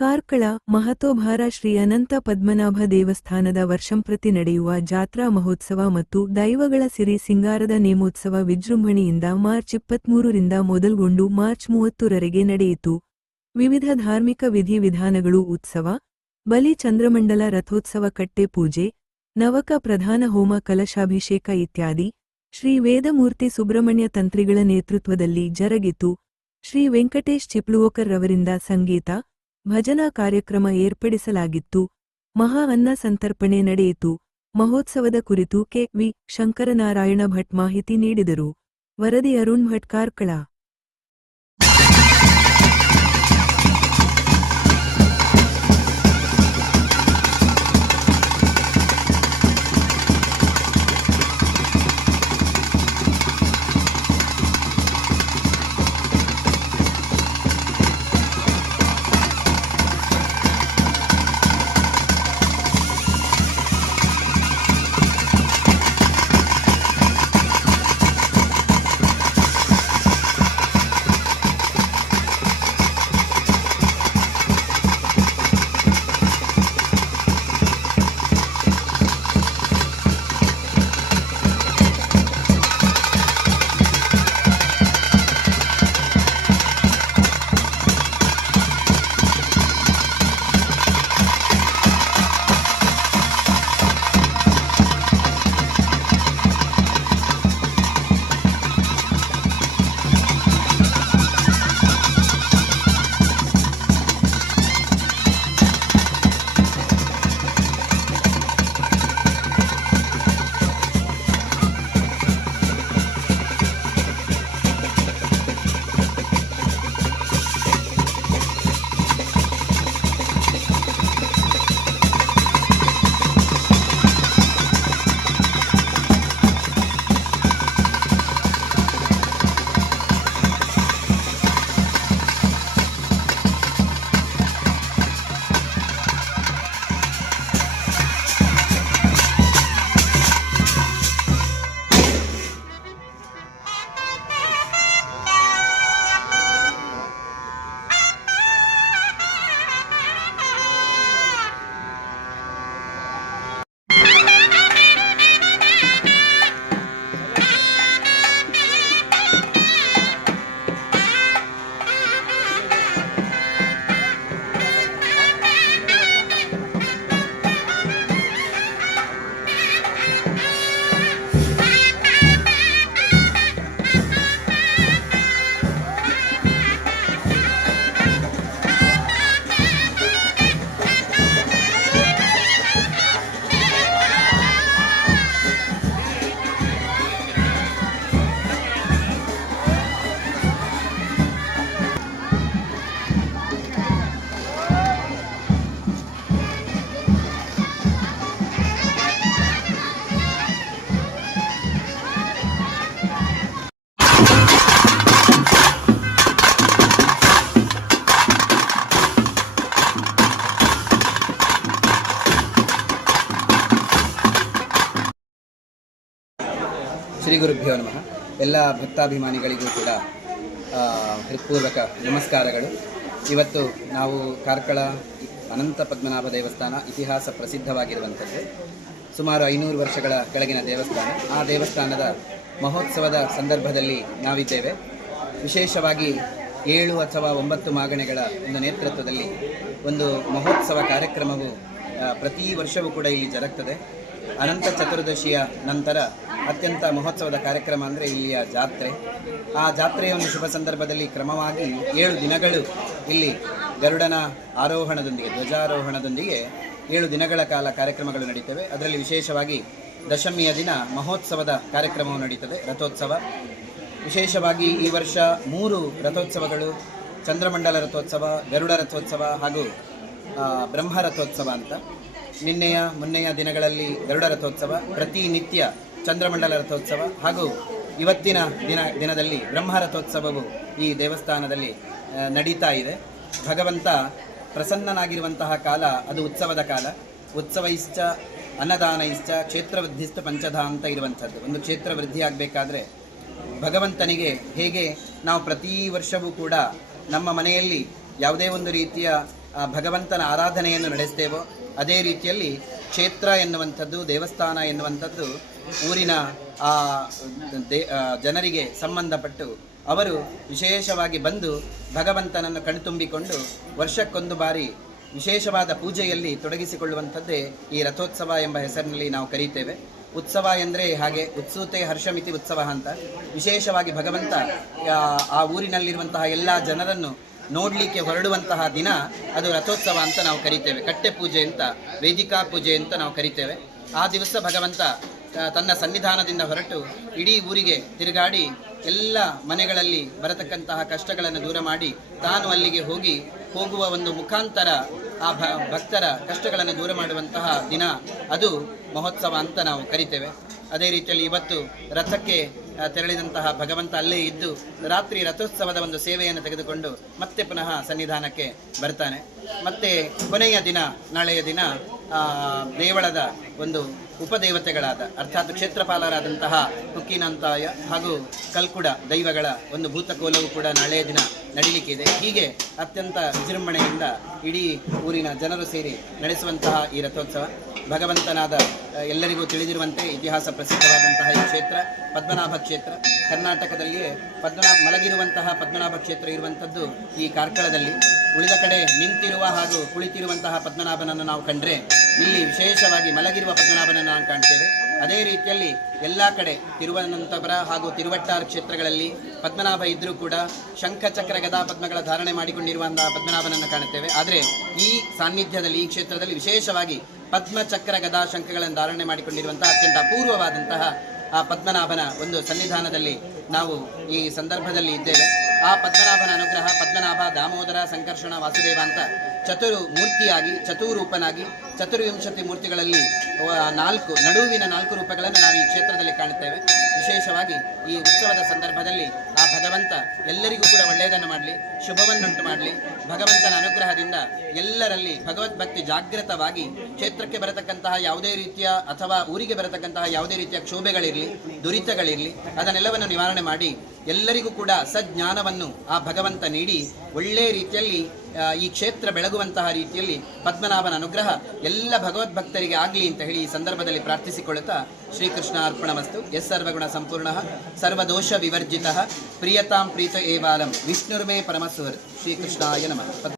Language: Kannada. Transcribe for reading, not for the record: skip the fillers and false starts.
ಕಾರ್ಕಳ ಮಹತೋಭಾರ ಶ್ರೀ ಅನಂತ ಪದ್ಮನಾಭ ದೇವಸ್ಥಾನದ ವರ್ಷಂಪ್ರತಿ ನಡೆಯುವ ಜಾತ್ರಾ ಮಹೋತ್ಸವ ಮತ್ತು ದೈವಗಳ ಸಿರಿ ಸಿಂಗಾರದ ನೇಮೋತ್ಸವ ವಿಜೃಂಭಣೆಯಿಂದ ಮಾರ್ಚ್ 23ರಿಂದ ಮೊದಲ್ಗೊಂಡು ಮಾರ್ಚ್ 30ರವರೆಗೆ ನಡೆಯಿತು. ವಿವಿಧ ಧಾರ್ಮಿಕ ವಿಧಿ ವಿಧಾನಗಳು, ಉತ್ಸವ, ಬಲಿ, ಚಂದ್ರಮಂಡಲ ರಥೋತ್ಸವ, ಕಟ್ಟೆ ಪೂಜೆ, ನವಕ ಪ್ರಧಾನ ಹೋಮ, ಕಲಶಾಭಿಷೇಕ ಇತ್ಯಾದಿ ಶ್ರೀ ವೇದಮೂರ್ತಿ ಸುಬ್ರಹ್ಮಣ್ಯ ತಂತ್ರಿಗಳ ನೇತೃತ್ವದಲ್ಲಿ ಜರುಗಿತು. ಶ್ರೀ ವೆಂಕಟೇಶ್ ಚಿಪ್ಲುವಕರ್ ರವರಿಂದ ಸಂಗೀತ, ಭಜನಾ ಕಾರ್ಯಕ್ರಮ ಏರ್ಪಡಿಸಲಾಗಿತ್ತು. ಮಹಾ ಅನ್ನ ಸಂತರ್ಪಣೆ ನಡೆಯಿತು. ಮಹೋತ್ಸವದ ಕುರಿತು ಕೆ.ವಿ. ಶಂಕರನಾರಾಯಣ ಭಟ್ ಮಾಹಿತಿ ನೀಡಿದರು. ವರದಿ ಅರುಣ್ ಭಟ್, ಕಾರ್ಕಳ. ಶ್ರೀ ಗುರುಭ್ಯೋ ನಮಃ. ಎಲ್ಲ ಭಕ್ತಾಭಿಮಾನಿಗಳಿಗೂ ಕೂಡ ಹೃತ್ಪೂರ್ವಕ ನಮಸ್ಕಾರಗಳು. ಇವತ್ತು ನಾವು ಕಾರ್ಕಳ ಅನಂತ ಪದ್ಮನಾಭ ದೇವಸ್ಥಾನ ಇತಿಹಾಸ ಪ್ರಸಿದ್ಧವಾಗಿರುವಂಥದ್ದು. ಸುಮಾರು 500 ವರ್ಷಗಳ ಕೆಳಗಿನ ದೇವಸ್ಥಾನ. ಆ ದೇವಸ್ಥಾನದ ಮಹೋತ್ಸವದ ಸಂದರ್ಭದಲ್ಲಿ ನಾವಿದ್ದೇವೆ. ವಿಶೇಷವಾಗಿ 7 ಅಥವಾ 9 ಮಾಗಣೆಗಳ ಒಂದು ನೇತೃತ್ವದಲ್ಲಿ ಒಂದು ಮಹೋತ್ಸವ ಕಾರ್ಯಕ್ರಮವು ಪ್ರತಿ ವರ್ಷವೂ ಕೂಡ ಇಲ್ಲಿ ಜರುಗ್ತದೆ. ಅನಂತ ಚತುರ್ದಶಿಯ ನಂತರ ಅತ್ಯಂತ ಮಹೋತ್ಸವದ ಕಾರ್ಯಕ್ರಮ ಅಂದರೆ ಇಲ್ಲಿಯ ಜಾತ್ರೆ. ಆ ಜಾತ್ರೆಯ ಒಂದು ಶುಭ ಸಂದರ್ಭದಲ್ಲಿ ಕ್ರಮವಾಗಿ 7 ದಿನಗಳು ಇಲ್ಲಿ ಗರುಡನ ಆರೋಹಣದೊಂದಿಗೆ, ಧ್ವಜಾರೋಹಣದೊಂದಿಗೆ 7 ದಿನಗಳ ಕಾಲ ಕಾರ್ಯಕ್ರಮಗಳು ನಡೀತವೆ. ಅದರಲ್ಲಿ ವಿಶೇಷವಾಗಿ ದಶಮಿಯ ದಿನ ಮಹೋತ್ಸವದ ಕಾರ್ಯಕ್ರಮವು ನಡೀತದೆ, ರಥೋತ್ಸವ. ವಿಶೇಷವಾಗಿ ಈ ವರ್ಷ 3 ರಥೋತ್ಸವಗಳು, ಚಂದ್ರಮಂಡಲ ರಥೋತ್ಸವ, ಗರುಡ ರಥೋತ್ಸವ ಹಾಗೂ ಬ್ರಹ್ಮ ರಥೋತ್ಸವ ಅಂತ. ಮೊನ್ನೆಯ ದಿನಗಳಲ್ಲಿ ಗರುಡ ರಥೋತ್ಸವ, ಪ್ರತಿನಿತ್ಯ ಚಂದ್ರಮಂಡಲ ರಥೋತ್ಸವ ಹಾಗೂ ಇವತ್ತಿನ ದಿನದಲ್ಲಿ ಬ್ರಹ್ಮ ರಥೋತ್ಸವವು ಈ ದೇವಸ್ಥಾನದಲ್ಲಿ ನಡೀತಾ ಇದೆ. ಭಗವಂತ ಪ್ರಸನ್ನನಾಗಿರುವಂತಹ ಕಾಲ ಅದು ಉತ್ಸವದ ಕಾಲ. ಉತ್ಸವೈಶ್ಚ ಅನ್ನದಾನೈಶ್ಚ ಕ್ಷೇತ್ರವೃದ್ಧಿಸ್ತು ಪಂಚಧಾ ಅಂತ ಇರುವಂಥದ್ದು. ಒಂದು ಕ್ಷೇತ್ರ ವೃದ್ಧಿ ಆಗಬೇಕಾದ್ರೆ ಭಗವಂತನಿಗೆ ಹೇಗೆ ನಾವು ಪ್ರತಿ ವರ್ಷವೂ ಕೂಡ ನಮ್ಮ ಮನೆಯಲ್ಲಿ ಯಾವುದೇ ಒಂದು ರೀತಿಯ ಭಗವಂತನ ಆರಾಧನೆಯನ್ನು ನಡೆಸ್ತೇವೋ ಅದೇ ರೀತಿಯಲ್ಲಿ ಕ್ಷೇತ್ರ ಎನ್ನುವಂಥದ್ದು, ದೇವಸ್ಥಾನ ಎನ್ನುವಂಥದ್ದು ಊರಿನ ಜನರಿಗೆ ಸಂಬಂಧಪಟ್ಟು ಅವರು ವಿಶೇಷವಾಗಿ ಬಂದು ಭಗವಂತನನ್ನು ಕಣ್ತುಂಬಿಕೊಂಡು ವರ್ಷಕ್ಕೊಂದು ಬಾರಿ ವಿಶೇಷವಾದ ಪೂಜೆಯಲ್ಲಿ ತೊಡಗಿಸಿಕೊಳ್ಳುವಂಥದ್ದೇ ಈ ರಥೋತ್ಸವ ಎಂಬ ಹೆಸರಿನಲ್ಲಿ ನಾವು ಕರೀತೇವೆ. ಉತ್ಸವ ಎಂದರೆ ಹಾಗೆ ಉತ್ಸೂತೆ ಹರ್ಷಮಿತಿ ಉತ್ಸವ ಅಂತ ವಿಶೇಷವಾಗಿ ಭಗವಂತ ಆ ಊರಿನಲ್ಲಿರುವಂತಹ ಎಲ್ಲ ಜನರನ್ನು ನೋಡಲಿಕ್ಕೆ ಹೊರಡುವಂತಹ ದಿನ ಅದು ರಥೋತ್ಸವ ಅಂತ ನಾವು ಕರಿತೇವೆ. ಕಟ್ಟೆ ಪೂಜೆ ಅಂತ, ವೇದಿಕಾ ಪೂಜೆ ಅಂತ ನಾವು ಕರಿತೇವೆ. ಆ ದಿವಸ ಭಗವಂತ ತನ್ನ ಸನ್ನಿಧಾನದಿಂದ ಹೊರಟು ಇಡೀ ಊರಿಗೆ ತಿರುಗಾಡಿ ಎಲ್ಲ ಮನೆಗಳಲ್ಲಿ ಬರತಕ್ಕಂತಹ ಕಷ್ಟಗಳನ್ನು ದೂರ ಮಾಡಿ ತಾನು ಅಲ್ಲಿಗೆ ಹೋಗುವ ಒಂದು ಮುಖಾಂತರ ಆ ಭಕ್ತರ ಕಷ್ಟಗಳನ್ನು ದೂರ ಮಾಡುವಂತಹ ದಿನ ಅದು ಮಹೋತ್ಸವ ಅಂತ ನಾವು ಕರಿತೇವೆ. ಅದೇ ರೀತಿಯಲ್ಲಿ ಇವತ್ತು ರಥಕ್ಕೆ ತೆರಳಿದಂತಹ ಭಗವಂತ ಅಲ್ಲೇ ಇದ್ದು ರಾತ್ರಿ ರಥೋತ್ಸವದ ಒಂದು ಸೇವೆಯನ್ನು ತೆಗೆದುಕೊಂಡು ಮತ್ತೆ ಪುನಃ ಸನ್ನಿಧಾನಕ್ಕೆ ಬರ್ತಾನೆ. ಮತ್ತೆ ಕೊನೆಯ ದಿನ, ನಾಳೆಯ ದಿನ ದೇವಳದ ಒಂದು ಉಪದೇವತೆಗಳಾದ ಅರ್ಥಾತ್ ಕ್ಷೇತ್ರಪಾಲರಾದಂತಹ ಹುಕ್ಕಿನಂತಾಯ ಹಾಗೂ ಕಲ್ಕುಡ ದೈವಗಳ ಒಂದು ಭೂತಕೋಲವು ಕೂಡ ನಾಳೆಯ ದಿನ ನಡೀಲಿಕ್ಕಿದೆ. ಹೀಗೆ ಅತ್ಯಂತ ವಿಜೃಂಭಣೆಯಿಂದ ಇಡೀ ಊರಿನ ಜನರು ಸೇರಿ ನಡೆಸುವಂತಹ ಈ ರಥೋತ್ಸವ ಭಗವಂತನಾದ ಎಲ್ಲರಿಗೂ ತಿಳಿದಿರುವಂತೆ ಇತಿಹಾಸ ಪ್ರಸಿದ್ಧವಾದಂತಹ ಈ ಕ್ಷೇತ್ರ ಪದ್ಮನಾಭ ಕ್ಷೇತ್ರ. ಕರ್ನಾಟಕದಲ್ಲಿಯೇ ಮಲಗಿರುವಂತಹ ಪದ್ಮನಾಭ ಕ್ಷೇತ್ರ ಇರುವಂಥದ್ದು ಈ ಕಾರ್ಕಳದಲ್ಲಿ. ಉಳಿದ ಕಡೆ ನಿಂತಿರುವ ಹಾಗೂ ಕುಳಿತಿರುವಂತಹ ಪದ್ಮನಾಭನನ್ನು ನಾವು ಕಂಡ್ರೆ ಇಲ್ಲಿ ವಿಶೇಷವಾಗಿ ಮಲಗಿರುವ ಪದ್ಮನಾಭನನ್ನು ನಾವು ಕಾಣ್ತೇವೆ. ಅದೇ ರೀತಿಯಲ್ಲಿ ಎಲ್ಲ ಕಡೆ ತಿರುವನಂತಪುರ ಹಾಗೂ ತಿರುವಟ್ಟಾರು ಕ್ಷೇತ್ರಗಳಲ್ಲಿ ಪದ್ಮನಾಭ ಇದ್ದರೂ ಕೂಡ ಶಂಖ ಚಕ್ರ ಗದಾ ಪದ್ಮಗಳ ಧಾರಣೆ ಮಾಡಿಕೊಂಡಿರುವಂತಹ ಪದ್ಮನಾಭನನ್ನು ಕಾಣುತ್ತೇವೆ. ಆದರೆ ಈ ಸಾನ್ನಿಧ್ಯದಲ್ಲಿ, ಈ ಕ್ಷೇತ್ರದಲ್ಲಿ ವಿಶೇಷವಾಗಿ ಪದ್ಮ ಚಕ್ರ ಗದಾ ಶಂಖಗಳನ್ನು ಧಾರಣೆ ಮಾಡಿಕೊಂಡಿರುವಂತಹ ಅತ್ಯಂತ ಅಪೂರ್ವವಾದಂತಹ ಆ ಪದ್ಮನಾಭನ ಒಂದು ಸನ್ನಿಧಾನದಲ್ಲಿ ನಾವು ಈ ಸಂದರ್ಭದಲ್ಲಿ ಇದ್ದೇವೆ. ಆ ಪದ್ಮನಾಭನ ಅನುಗ್ರಹ, ಪದ್ಮನಾಭ, ದಾಮೋದರ, ಸಂಕರ್ಷಣ, ವಾಸುದೇವ ಅಂತ ಮೂರ್ತಿಯಾಗಿ ಚತುರೂಪನಾಗಿ ಚತುರ್ವಿಂಶತಿ ಮೂರ್ತಿಗಳಲ್ಲಿ ನಡುವಿನ 4 ರೂಪಗಳನ್ನು ನಾವು ಈ ಕ್ಷೇತ್ರದಲ್ಲಿ ಕಾಣುತ್ತೇವೆ. ವಿಶೇಷವಾಗಿ ಈ ಉತ್ಸವದ ಸಂದರ್ಭದಲ್ಲಿ ಆ ಭಗವಂತ ಎಲ್ಲರಿಗೂ ಕೂಡ ಒಳ್ಳೆಯದನ್ನು ಮಾಡಲಿ, ಶುಭವನ್ನುಂಟು ಮಾಡಲಿ. ಭಗವಂತನ ಅನುಗ್ರಹದಿಂದ ಎಲ್ಲರಲ್ಲಿ ಭಗವದ್ಭಕ್ತಿ ಜಾಗೃತವಾಗಿ ಕ್ಷೇತ್ರಕ್ಕೆ ಬರತಕ್ಕಂತಹ ಯಾವುದೇ ರೀತಿಯ ಅಥವಾ ಊರಿಗೆ ಬರತಕ್ಕಂತಹ ಯಾವುದೇ ರೀತಿಯ ಕ್ಷೋಭೆಗಳಿರಲಿ, ದುರಿತಗಳಿರಲಿ, ಅದನ್ನೆಲ್ಲವನ್ನು ನಿವಾರಣೆ ಮಾಡಿ ಎಲ್ಲರಿಗೂ ಕೂಡ ಸಜ್ಞಾನವನ್ನು ಆ ಭಗವಂತ ನೀಡಿ ಒಳ್ಳೆಯ ರೀತಿಯಲ್ಲಿ ಈ ಕ್ಷೇತ್ರ ಬೆಳಗುವಂತಹ ರೀತಿಯಲ್ಲಿ ಪದ್ಮನಾಭನ ಅನುಗ್ರಹ ಎಲ್ಲ ಭಗವದ್ಭಕ್ತರಿಗೆ ಆಗಲಿ ಅಂತ ಹೇಳಿ ಈ ಸಂದರ್ಭದಲ್ಲಿ ಪ್ರಾರ್ಥಿಸಿಕೊಳ್ಳುತ್ತಾ ಶ್ರೀಕೃಷ್ಣ ಅರ್ಪಣಮಸ್ತು. ಸರ್ವಗುಣ ಸಂಪೂರ್ಣ ಸರ್ವದೋಷ ವಿವರ್ಜಿತ ಪ್ರಿಯತಾಂ ಪ್ರೀತ ಏವಾಲಂ ವಿಷ್ಣುರ್ಮೇ ಪರಮಸುಹೃತ್. ಶ್ರೀಕೃಷ್ಣಾಯ ನಮಃ.